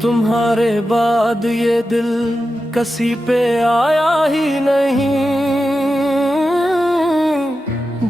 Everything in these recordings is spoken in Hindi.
तुम्हारे बाद ये दिल कसी पे आया ही नहीं,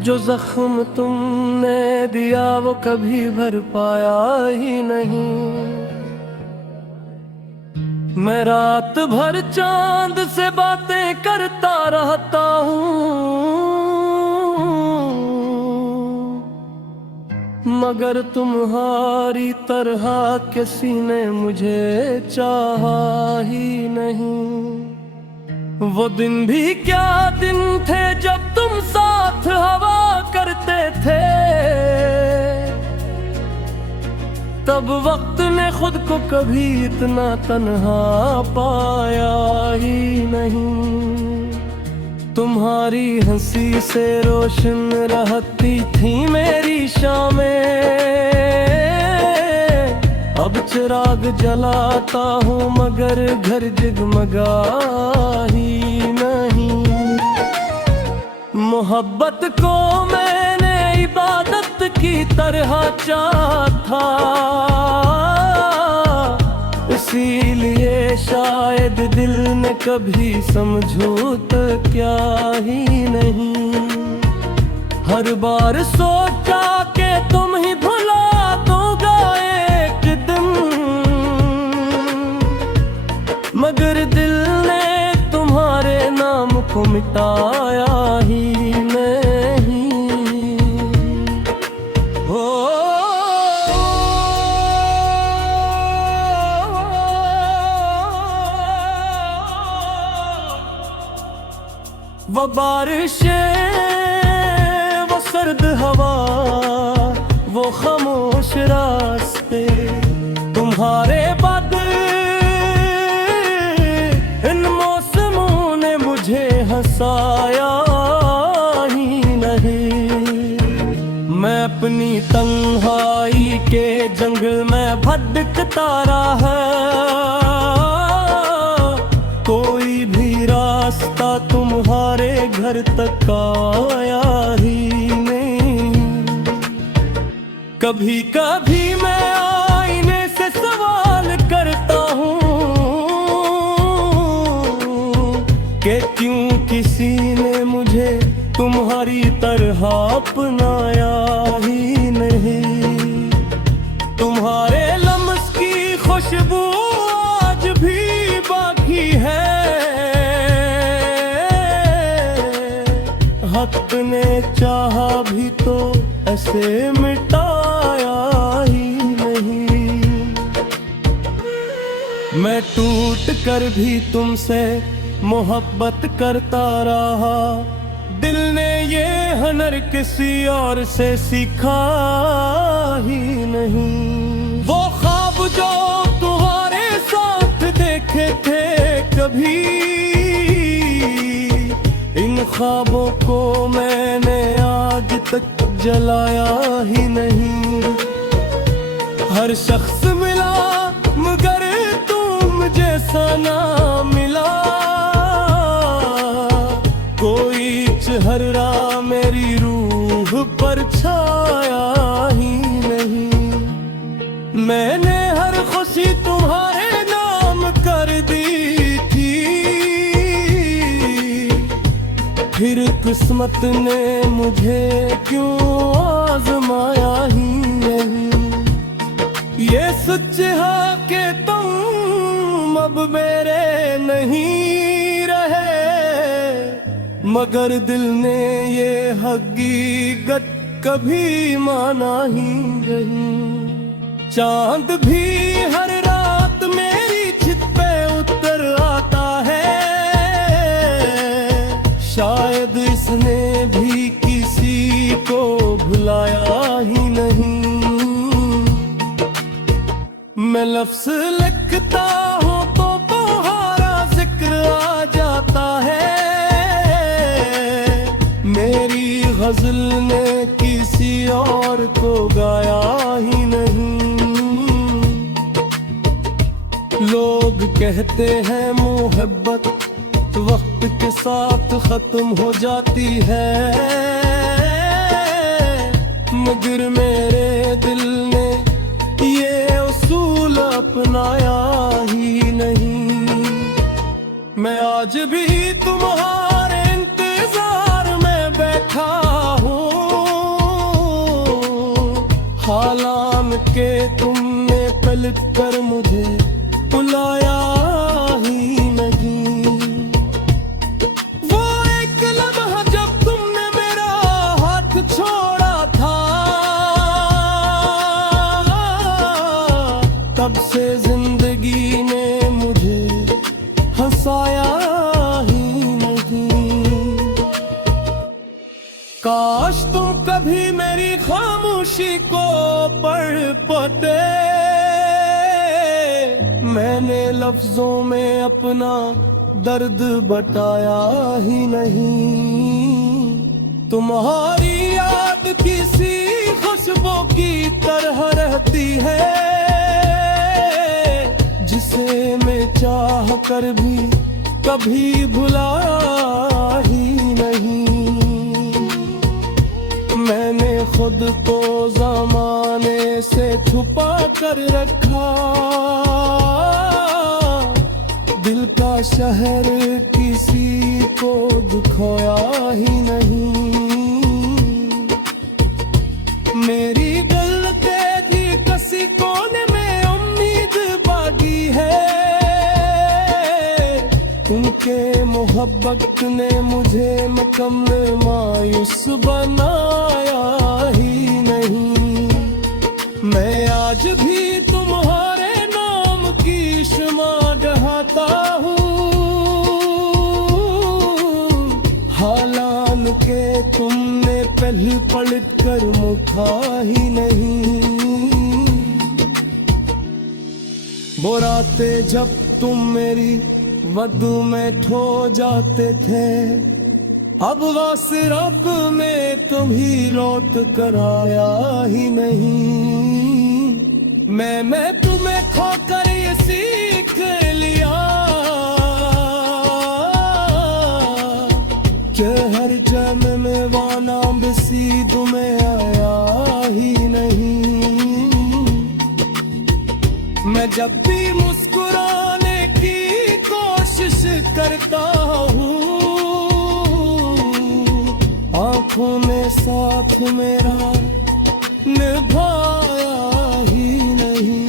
जो जख्म तुमने दिया वो कभी भर पाया ही नहीं। मैं रात भर चांद से बातें करता रहता हूँ, मगर तुम्हारी तरह किसी ने मुझे चाहा ही नहीं। वो दिन भी क्या दिन थे जब तुम साथ हवा करते थे, तब वक्त ने खुद को कभी इतना तन्हा पाया ही नहीं। तुम्हारी हंसी से रोशन रहती थी मेरी शामें, अब चिराग जलाता हूँ मगर घर जगमगा ही नहीं। मोहब्बत को मैंने इबादत की तरह चाहा, इसीलिए शायद दिल ने कभी समझो तो क्या ही नहीं। हर बार सोचा कि तुम ही भुला दोगा एक दिन, मगर दिल ने तुम्हारे नाम को मिटाया ही नहीं। वो बारिशें, वो सर्द हवा, वो खामोश रास्ते, तुम्हारे बाद इन मौसमों ने मुझे हंसाया ही नहीं। मैं अपनी तन्हाई के जंगल में भटकता रहा, कोई भी रास्ता तुम्हारे घर तक आया ही नहीं। कभी कभी मैं आईने से सवाल करता हूँ कि क्यों किसी ने मुझे तुम्हारी तरह अपनाया ही नहीं। तुम्हारे लम्स की खुशबू आज भी बाकी है, हक ने चाहा भी तो ऐसे मिटाया ही नहीं। मैं टूट कर भी तुमसे मोहब्बत करता रहा, दिल ने ये हुनर किसी और से सीखा ही नहीं। वो ख्वाब जो तुम्हारे साथ देखे थे कभी, इन ख्वाबों को मैंने आज तक जलाया ही नहीं। हर शख्स मिला मगर तुम जैसा ना मिला, कोई चेहरा मेरी रूह पर छाया ही नहीं। मैंने हर खुशी तुम्हारे नाम कर दी थी, फिर किस्मत ने मुझे क्यों आजमाया ही नहीं। ये सच है कि तुम अब मेरे नहीं रहे, मगर दिल ने ये हकीकत कभी माना ही नहीं। चांद भी हर रात मेरी छत पे उतर आता है, शायद इसने भी किसी को भुलाया ही नहीं। मैं लफ्ज लिखता हूँ तो तुम्हारा जिक्र आ जाता है, मेरी गजल ने किसी और को गाया ही नहीं। लोग कहते हैं मोहब्बत वक्त के साथ खत्म हो जाती है, मगर मेरे दिल ने ये उसूल अपनाया ही नहीं। मैं आज भी तुम्हारे इंतजार में बैठा हूँ, हालांकि तुमने पलट कर मुझे बुलाया ही नहीं। वो एक लम्हा जब तुमने मेरा हाथ छोड़ा था, तब से जिंदगी ने मुझे हंसाया ही नहीं। काश तुम कभी मेरी खामोशी को पढ़ पाते, मैंने लफ्जों में अपना दर्द बताया ही नहीं। तुम्हारी याद किसी खुशबू की तरह रहती है, जिसे मैं चाह कर भी कभी भुला ही नहीं। मैंने खुद को ज़माने से छुपा कर रखा, दिल का शहर किसी को दिखाया ही नहीं। मेरी गलती थी किसी कोने में उम्मीद बागी है, उनके मोहब्बत ने मुझे मुकम्मल मायूस बनाया ही नहीं। मैं आज भी तुम्हारे नाम की शमा डहाता हूँ, हालांकि तुमने पहले पलट कर मुखा ही नहीं। वो रातें जब तुम मेरी वदू में ठो जाते थे, अब वो सिरक में कभी लौट कर आया ही नहीं। मैं तुम्हें खोकर ये सीख लिया कि हर जन्म में वाना बसीद में आया ही नहीं। मैं जब भी मुस्कुराने की कोशिश करता हूँ, आँखों ने साथ मेरा निभाया ही नहीं।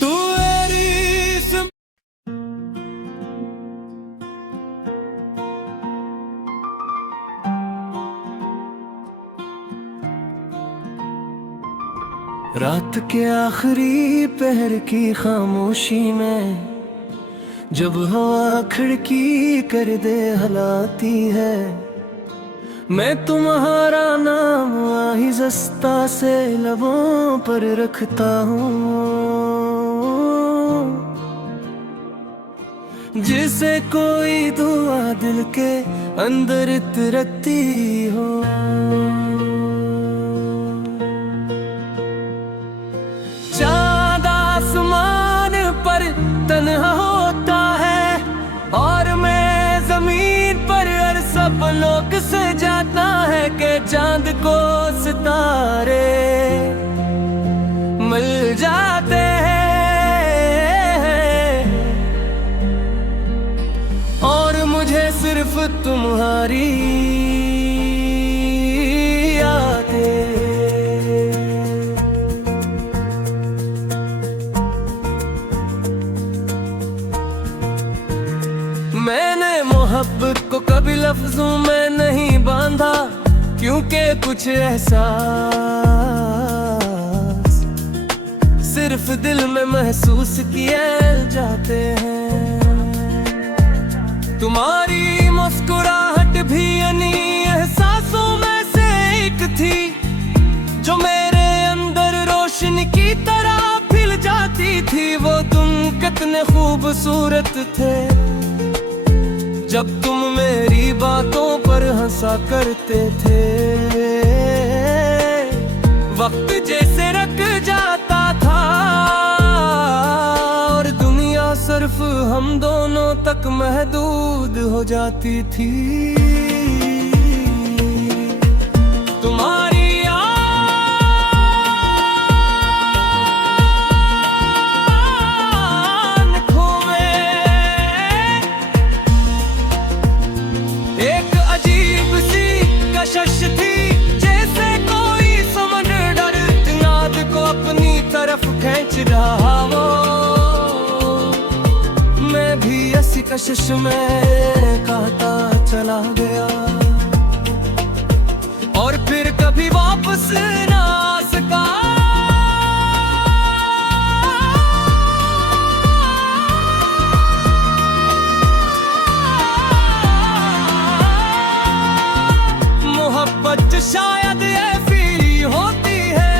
तू मेरी रात के आखिरी पहर की खामोशी में, जब हवा खिड़की कर दे हलाती है, मैं तुम्हारा नाम आहिज़ता से लबों पर रखता हूँ। जिसे कोई दुआ दिल के अंदर रखती हो, चाँद आसमान पर तन्हा होता है और मैं जमीन पर हर सब लोग से जाता है कि चांद को सितारे मिल जाते हैं और मुझे सिर्फ तुम्हारी मैंने मोहब्बत को कभी लफ्जों में नहीं बांधा, क्योंकि कुछ एहसास सिर्फ दिल में महसूस किए जाते हैं। तुम्हारी मुस्कुराहट भी इन्हीं एहसासों में से एक थी, जो मेरे अंदर रोशनी की तरह खिल जाती थी। वो तुम कितने खूबसूरत थे जब तुम मेरी बातों पर हंसा करते थे। वक्त जैसे रक जाता था और दुनिया से सिर्फ हम दोनों तक महदूद हो जाती थी। तुम्हारी आँखों में एक अजीब सी कशिश थी, जैसे कोई समंदर याद को अपनी तरफ खींच रहा हो। मैं भी ऐसी कशिश में कहता चला गया और फिर कभी वापस ना आ सका। मोहब्बत शायद ऐसी होती है,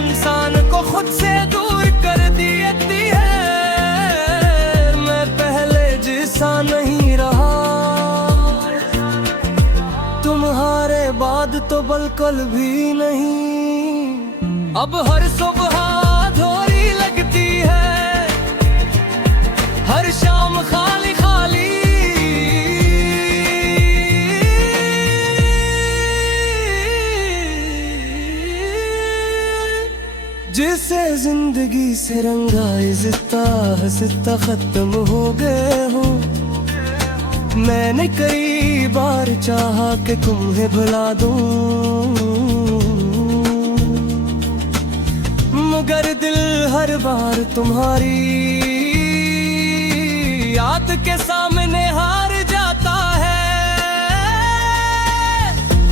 इंसान को खुद से दूर कर देती है। मैं पहले जैसा नहीं रहा, तुम्हारे बाद तो बिल्कुल भी नहीं। अब हर सुबह धोरी लगती है, हर शाम खाली खाली। जिसे जिंदगी से रंगा इज़्ज़ता हंसता खत्म हो गए हो। मैंने कई बार चाहा कि तुम्हें भुला दूं, मगर दिल हर बार तुम्हारी याद के सामने हार जाता है।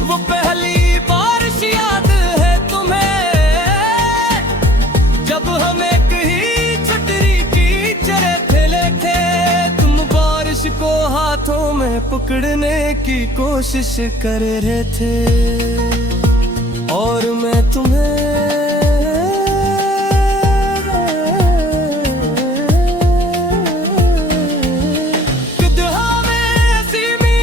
वो पहली बारिश याद है तुम्हें, जब हम एक ही छतरी की तरह खेले थे। तुम बारिश को हाथों में पकड़ने की कोशिश कर रहे थे और मैं तुम्हें गदहा में सीमी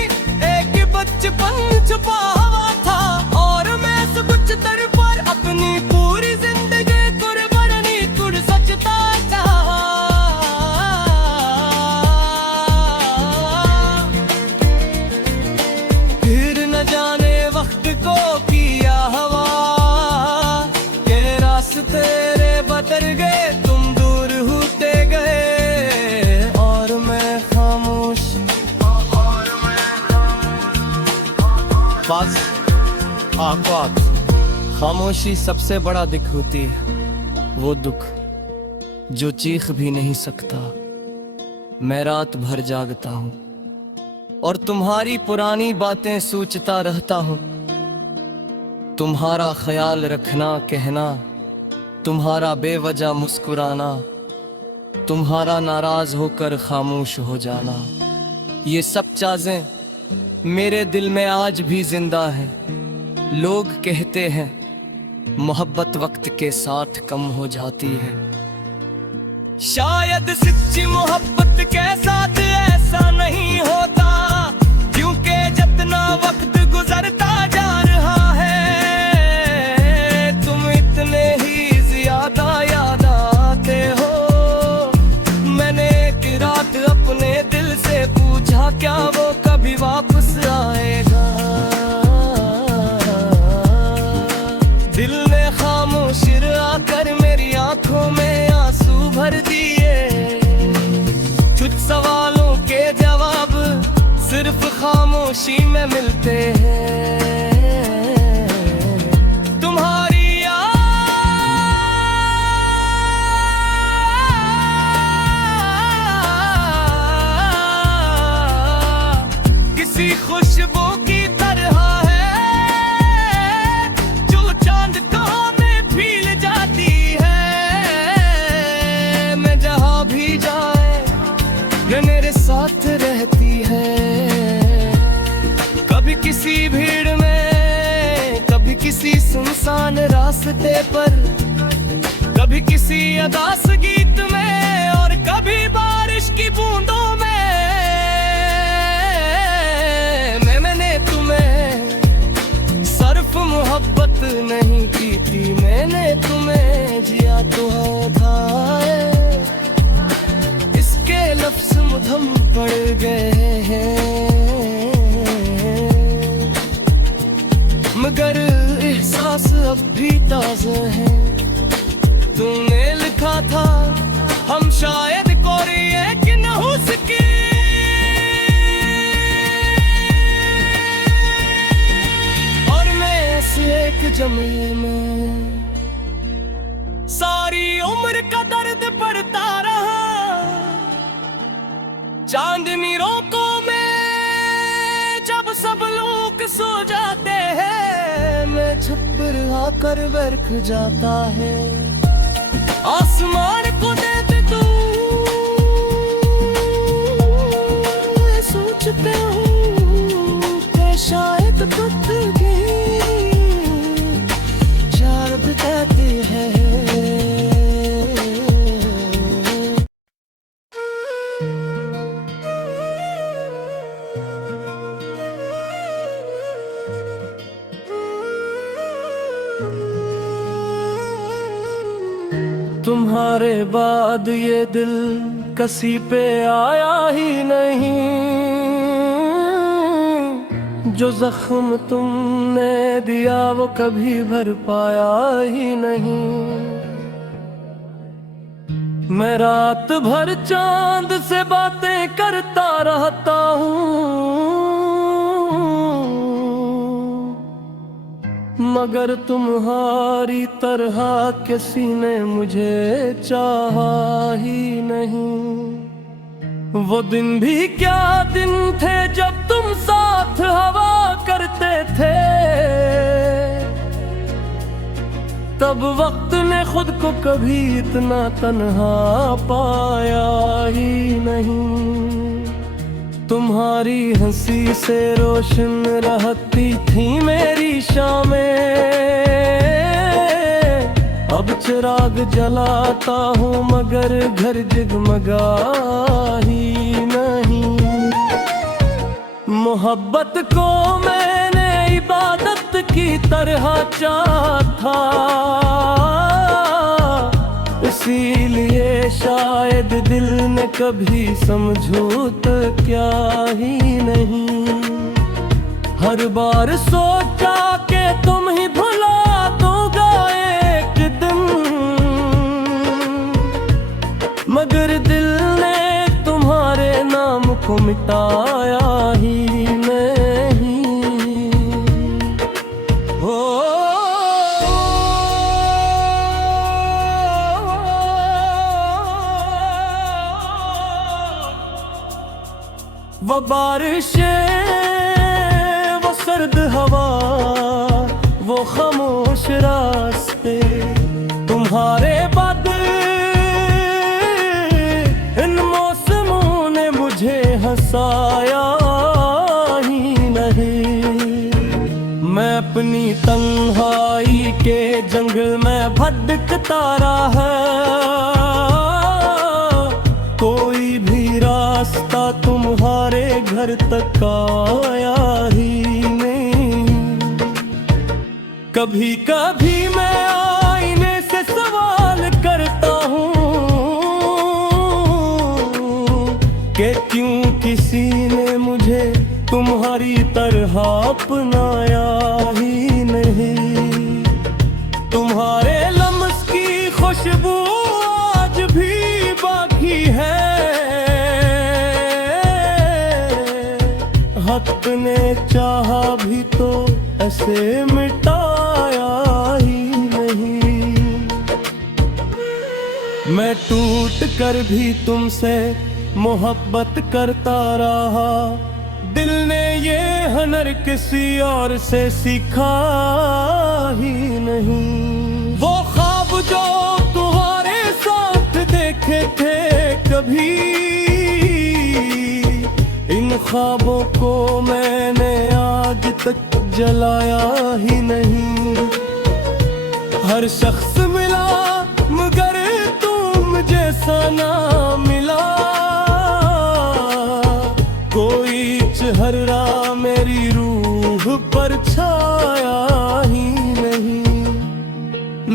एक बचपन छुपा हुआ था और मैं सब कुछ तर पर अपनी पूरी जिंदगी कुर्बानी कर सकता था। फिर न जाने वक्त को किया हवा के रास्ते रे बदल गए, तुम दूर होते गए और मैं खामोश। बस आवाज़ खामोशी सबसे बड़ा दुख होती है, वो दुख जो चीख भी नहीं सकता। मैं रात भर जागता हूँ और तुम्हारी पुरानी बातें सोचता रहता हूँ। तुम्हारा ख्याल रखना कहना, तुम्हारा बेवजह मुस्कुराना, तुम्हारा नाराज होकर खामोश हो जाना, ये सब चीजें मेरे दिल में आज भी जिंदा है। लोग कहते हैं मोहब्बत वक्त के साथ कम हो जाती है, शायद सच्ची मोहब्बत के साथ ऐसा नहीं होता, क्योंकि जितना वक्त गुजरता जा रहा है तुम इतने ही ज्यादा याद आते हो। मैंने एक रात अपने दिल से पूछा क्या वो कभी वापस आएगा। दिल ने खामोश आकर मेरी आंखों में आंसू भर दिए। कुछ सवालों के जवाब सिर्फ खामोशी में मिलते हैं। तुम्हारी किसी खुशबू की तरह है जो चांद को में फील जाती है। मैं जहां भी जाए ये मेरे साथ रहती है, कभी किसी भीड़ में, कभी किसी सुनसान रास्ते पर, कभी किसी अदास गीत में और कभी बारिश की बूंदों में। मैंने तुम्हें सिर्फ मोहब्बत नहीं की थी, मैंने तुम्हें जिया तो था। थम पड़ गए हैं, मगर एहसास अब भी ताज़ा है। तूने लिखा था हम शायद कोरिए कि न हो सके, और मैं इस एक जमले में सारी उम्र का दर्द पड़ता रहा। चांदनी रातों में जब सब लोग सो जाते हैं, मैं छत पर आकर बरख जाता है। आसमान को देते तू, मैं सोचता हूँ कि शायद पत्थर के चार बताते हैं। तुम्हारे बाद ये दिल कसी पे आया ही नहीं, जो जख्म तुमने दिया वो कभी भर पाया ही नहीं। मैं रात भर चांद से बातें करता रहता हूँ, मगर तुम्हारी तरह किसी ने मुझे चाहा ही नहीं। वो दिन भी क्या दिन थे जब तुम साथ हवा करते थे, तब वक्त ने खुद को कभी इतना तन्हा पाया ही नहीं। तुम्हारी हंसी से रोशन रहती थी मेरी शामें, अब चिराग जलाता हूँ मगर घर जगमगा ही नहीं। मोहब्बत को मैंने इबादत की तरह चाहा था, इसीलिए शायद दिल ने कभी समझौता क्या ही नहीं। हर बार सोचा कि तुम ही भुला दोगा एक दिन, मगर दिल ने तुम्हारे नाम को मिटाया ही नहीं। वो बारिशें, वो सर्द हवा, वो खामोश रास्ते, तुम्हारे बाद इन मौसमों ने मुझे हंसाया ही नहीं। मैं अपनी तन्हाई के जंगल में भटकता रहा, कोई भी रास्ता तुम्हारे घर तक आया ही नहीं। कभी कभी मैं आईने से सवाल करता हूँ कि क्यों किसी ने मुझे तुम्हारी तरह अपनाया ही नहीं। तुम्हारे लम्स की खुशबू आज भी बाकी है, हक ने चाहा भी तो ऐसे मिटाया ही नहीं। मैं टूट कर भी तुमसे मोहब्बत करता रहा, दिल ने ये हुनर किसी और से सीखा ही नहीं। वो ख्वाब जो तुम्हारे साथ देखे थे कभी, इन ख्वाबों को मैंने आज तक जलाया ही नहीं। हर शख्स मिला मगर तुम जैसा ना मिला, कोई चेहरा मेरी रूह पर छाया ही नहीं।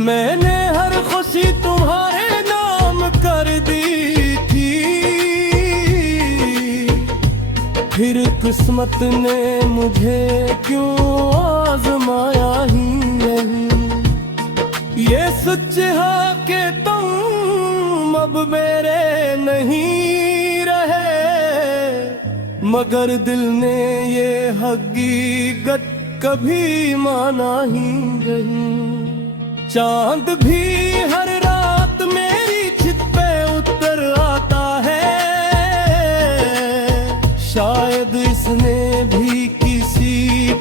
मैंने हर खुशी तुम्हारे नाम कर दी थी, फिर किस्मत ने मुझे क्यों आजमाया ही नहीं। ये सच है कि तुम अब मेरे नहीं रहे, मगर दिल ने ये हकीकत कभी माना ही नहीं। चांद भी हर रात मेरी छित पे उतर आता है, शायद इसने भी किसी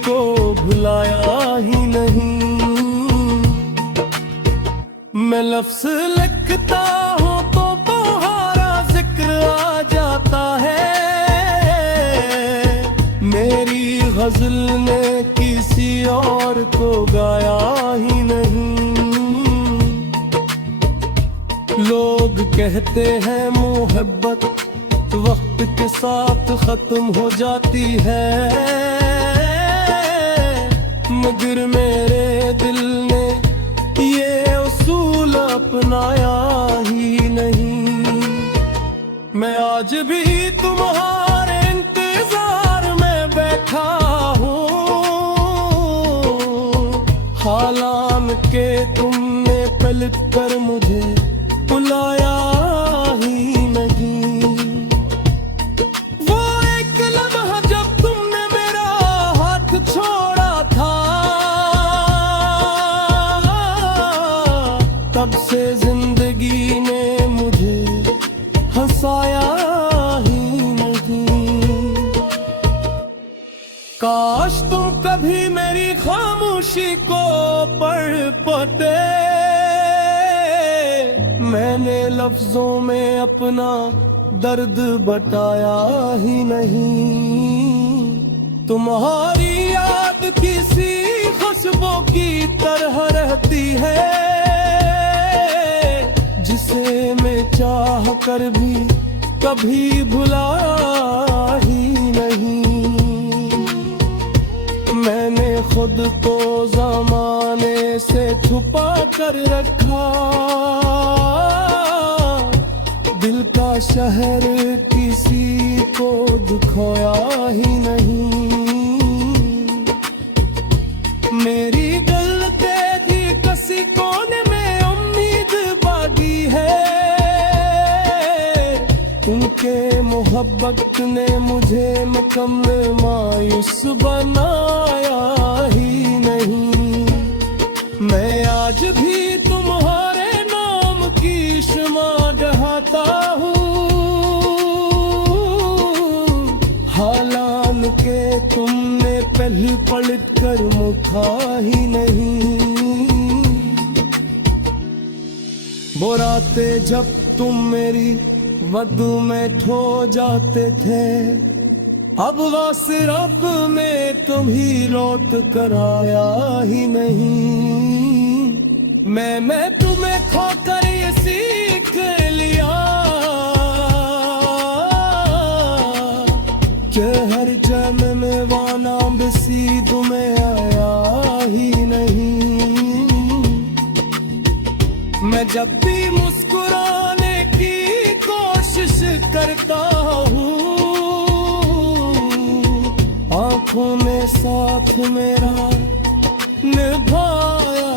को भुलाया ही नहीं। मैं लफ्ज़ लिखता हूँ तो तुम्हारा जिक्र आ जाता है, मेरी गजल ने किसी और को गाया ही नहीं। लोग कहते हैं मोहब्बत वक्त के साथ खत्म हो जाती है, मगर मेरे दिल ने ये उसूल अपनाया ही नहीं। मैं आज भी तुम्हारे इंतजार में बैठा हूँ, हालांकि तुमने पलट कर मुझे बुलाया ही नहीं। वो एक लम्हा जब तुमने मेरा हाथ छोड़ा था, तब से जिंदगी ने मुझे हंसाया ही नहीं। काश तुम कभी मेरी खामोशी को पढ़ पाते, मैंने लफ्जों में अपना दर्द बताया ही नहीं। तुम्हारी याद किसी खुशबू की तरह रहती है, जिसे मैं चाह कर भी कभी भुला ही नहीं। मैंने खुद को ज़माने से छुपा कर रखा, दिल का शहर किसी को दिखाया ही नहीं। मेरी गलती थी किसी कोने में उम्मीद बागी है, उनके मोहब्बत ने मुझे मुकम्मल मायूस बनाया ही नहीं। मैं आज भी तुम्हारे नाम की शमा जहाता हूँ, हालांकि तुमने पहले पलट कर मुखा ही नहीं। वो रातें जब तुम मेरी वदू में ठो जाते थे, अब वासिरक में कभी लौट कर आया ही नहीं। मैं तुम्हें खोकर ये सीख लिया कि हर जन्म में वाना बसी तुम्हें आया ही नहीं। मैं जब भी मुस्कुराने की कोशिश करता हूँ, आंखों में साथ मेरा निभाया